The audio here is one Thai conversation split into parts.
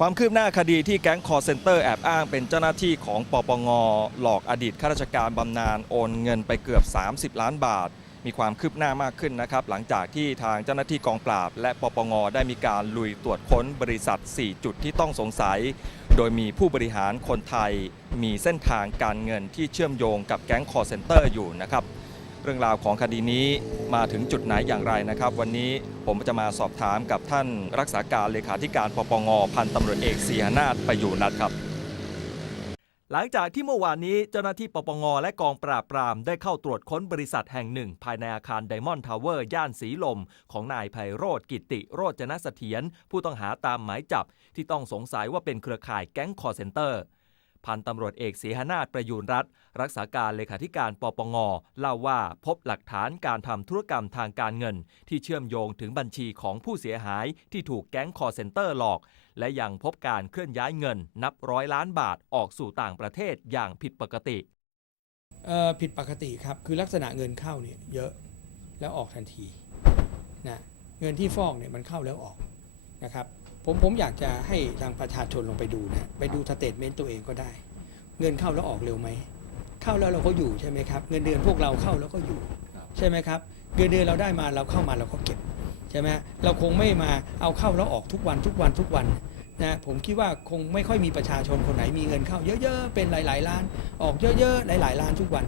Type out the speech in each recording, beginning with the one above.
ความคืบหน้าคดีที่แก๊งคอร์เซนเตอร์แอบอ้างเป็นเจ้าหน้าที่ของปปงหลอกอดีตข้าราชการบำนาญโอนเงินไปเกือบ 30 ล้านบาท มีความคืบหน้ามากขึ้นนะครับ หลังจากที่ทางเจ้าหน้าที่กองปราบ และปปงได้มีการลุยตรวจค้นบริษัท 4 จุดที่ต้องสงสัย โดยมีผู้บริหารคนไทย มีเส้นทางการเงินที่เชื่อมโยงกับแก๊งคอร์เซนเตอร์อยู่นะครับ เรื่องราวของคดีนี้มาถึงจุดไหนอย่างไรนะครับ วันนี้ผมจะมาสอบถามกับท่านรักษาการเลขาธิการปปงพันตำรวจเอกเสียนาถประยูนัทครับ หลังจากที่เมื่อวานนี้เจ้าหน้าที่ปปงและกองปราบปราม ได้เข้าตรวจค้นบริษัทแห่งหนึ่ง ภายในอาคารไดมอนด์ทาวเวอร์ย่านสีลม ของนายไพโรธกิติ โรจนเสถียรผู้ต้องหาตามหมายจับที่ต้องสงสัยว่าเป็นเครือข่ายแก๊งคอร์เซนเตอร์ พันตำรวจเอกศรีหนาถประยูรรัตน์รักษาการเลขาธิการปปงเล่าว่าพบหลักฐานการทำธุรกรรมทางการเงิน ที่เชื่อมโยงถึงบัญชีของผู้เสียหายที่ถูกแก๊งคอร์เซนเตอร์หลอก และยังพบการเคลื่อนย้ายเงิน นับร้อยล้านบาทออกสู่ต่างประเทศอย่างผิดปกติผิดปกติครับคือลักษณะเงินเข้าเนี่ยเยอะแล้วออกทันทีนะเงินที่ฟอกเนี่ยมันเข้าแล้วออกนะครับ ผมผมอยากจะให้ทางประชาชนลงไปดูนะไปดูสเตทเมนต์ตัวเองก็ได้ เงินเข้าแล้วออกเร็วไหมเข้าแล้วเราก็อยู่ใช่ไหมครับ เงินเดือนพวกเราเข้าแล้วก็อยู่ ใช่ไหมครับเงินเดือนเราได้มาเราเข้ามาเราก็เก็บใช่ไหมเราคงไม่มาเอาเข้าแล้วออกทุกวันทุกวันทุกวันนะผมคิดว่าคงไม่ค่อยมีประชาชนคนไหนมีเงินเข้าเยอะๆเป็นหลายๆล้าน ออกเยอะๆหลายๆล้านทุกวัน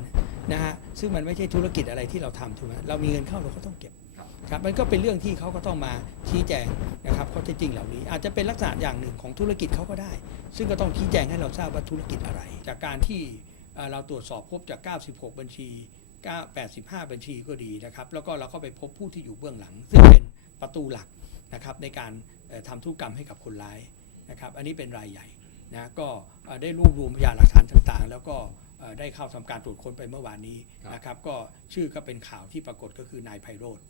นะฮะซึ่งมันไม่ใช่ธุรกิจอะไรที่เราทำถูกไหมเรามีเงินเข้าเราก็ต้องเก็บ ครับมันก็เป็นเรื่องที่เขาก็ต้องมาชี้แจงนะครับข้อเท็จจริงเหล่านี้ อาจจะเป็นลักษณะอย่างหนึ่งของธุรกิจเขาก็ได้ ซึ่งก็ต้องชี้แจงให้เราทราบว่าธุรกิจอะไร จากการที่เราตรวจสอบพบจาก 96 บัญชี 85 บัญชีก็ดีนะครับ แล้วก็เราก็ไปพบผู้ที่อยู่เบื้องหลัง ซึ่งเป็นประตูหลักนะครับในการเอ่อทำธุรกรรมให้กับคนร้ายนะครับ อันนี้เป็นรายใหญ่นะก็ได้รวบรวมพยานหลักฐานต่างๆ แล้วก็ได้เข้าทำการตรวจค้นไปเมื่อวานนี้นะครับ ก็ชื่อก็เป็นข่าวที่ปรากฏก็คือนายไพโรธ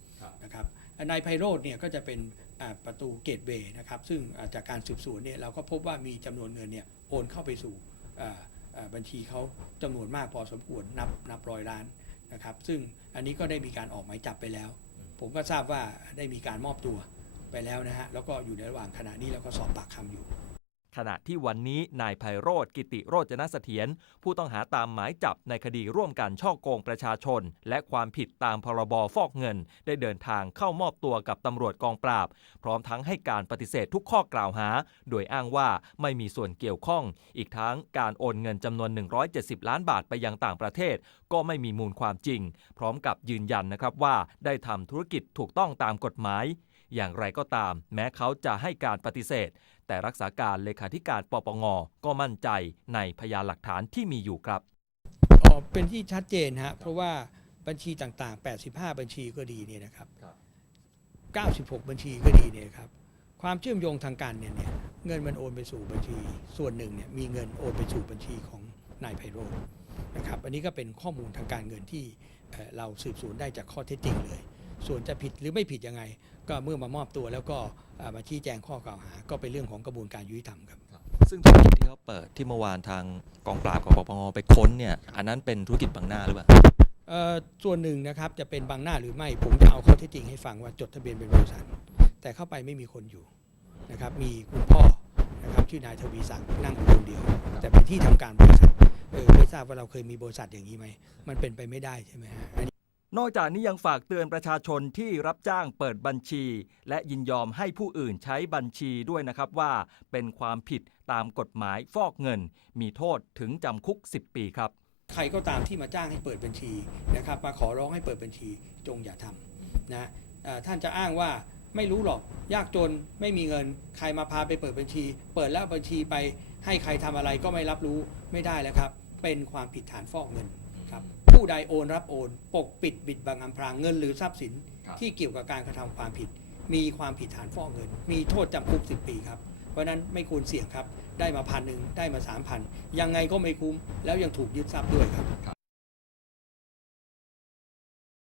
นะครับนายไพโรธเนี่ยก็จะเป็นอ่าประตูเกตเวย์นะครับซึ่งอ่าจากการสืบสวนเนี่ยเราก็พบว่ามีจำนวนเงินเนี่ยโอนเข้าไปสู่อ่าอ่าบัญชีเขาจำนวนมากพอสมควรนับนับร้อยล้านนะครับซึ่งอันนี้ก็ได้มีการออกหมายจับไปแล้ว ผมก็ทราบว่าได้มีการมอบตัวไปแล้วนะฮะแล้วก็อยู่ในระหว่างขณะนี้แล้วก็สอบปากคำอยู่ ขณะที่วันนี้นายไพโรธกิติโรจนเสถียรผู้ต้องหาตามหมายจับในคดีร่วมกันช่อโกงประชาชน และความผิดตามพรบฟอกเงิน ได้เดินทางเข้ามอบตัวกับตำรวจกองปราบ พร้อมทั้งให้การปฏิเสธทุกข้อกล่าวหา โดยอ้างว่าไม่มีส่วนเกี่ยวข้อง อีกทั้งการโอนเงินจำนวน 170 ล้านบาทไปยังต่างประเทศ ก็ไม่มีมูลความจริง พร้อมกับยืนยันนะครับว่าได้ทำธุรกิจถูกต้องตามกฎหมายอย่างไรก็ตาม แม้เขาจะให้การปฏิเสธ แต่รักษาการเลขาธิการปปงก็มั่นใจในพยานหลักฐานที่มีอยู่ครับอ๋อเป็นที่ชัดเจนฮะเพราะว่าบัญชีต่างๆ 85 บัญชีก็ดีเนี่ยนะครับครับ96 บัญชีก็ดีเนี่ยครับ ความเชื่อมโยงทางการเงินเนี่ยเงินมันโอนไปสู่บัญชี ส่วนหนึ่งเนี่ยมีเงินโอนไปสู่บัญชีของนายไพโรจน์นะครับ อันนี้ก็เป็นข้อมูลทางการเงินที่เอ่อเราสืบสวนได้จากข้อเท็จจริงเลย ส่วนจะผิดหรือไม่ผิดยังไง ก็เมื่อมามอบตัวแล้วก็เอ่อมาชี้แจงข้อกล่าวหา ก็เป็นเรื่องของกระบวนการยุติธรรมครับ ซึ่งธุรกิจที่เขาเปิดที่เมื่อวานทางกองปราบของปปงไปค้นเนี่ยอันนั้นเป็นธุรกิจบังหน้าหรือเปล่าเอ่อส่วนหนึ่งนะครับจะเป็นบางหน้าหรือไม่ผมจะเอาข้อเท็จจริงให้ฟังว่าจดทะเบียนเป็นบริษัทแต่เข้าไปไม่มีคนอยู่นะครับมีคุณพ่อนะครับชื่อนายทวีศักดิ์นั่งอยู่คนเดียว แต่เป็นที่ทำการบริษัทเออไม่ทราบว่าเราเคยมีบริษัทอย่างนี้ไหมมันเป็นไปไม่ได้ใช่ไหมฮะอั นอกจากนี้ยังฝากเตือนประชาชนที่รับจ้างเปิดบัญชี และยินยอมให้ผู้อื่นใช้บัญชีด้วยนะครับว่า เป็นความผิดตามกฎหมายฟอกเงิน มีโทษถึงจำคุก 10 ปีครับ ใครก็ตามที่มาจ้างให้เปิดบัญชีนะครับมาขอร้องให้เปิดบัญชีจงอย่าทำนะท่านจะอ้างว่าไม่รู้หรอกยากจนไม่มีเงิน ใครมาพาไปเปิดบัญชี เปิดแล้วบัญชีไปให้ใครทำอะไรก็ไม่รับรู้ไม่ได้แล้วครับ เป็นความผิดฐานฟอกเงิน ครับผู้ใดโอนรับโอน ปกปิดบิดบังอำพรางเงินหรือทรัพย์สินครับที่เกี่ยวกับการกระทำความผิด มีความผิดฐานฟอกเงิน มีโทษจำคุก 10 ปีครับ เพราะฉะนั้นไม่ควรเสี่ยงครับ ได้มาพันหนึ่งได้มาสามพันยังไงก็ไม่คุ้ม แล้วยังถูกยึดทรัพย์ด้วยครับ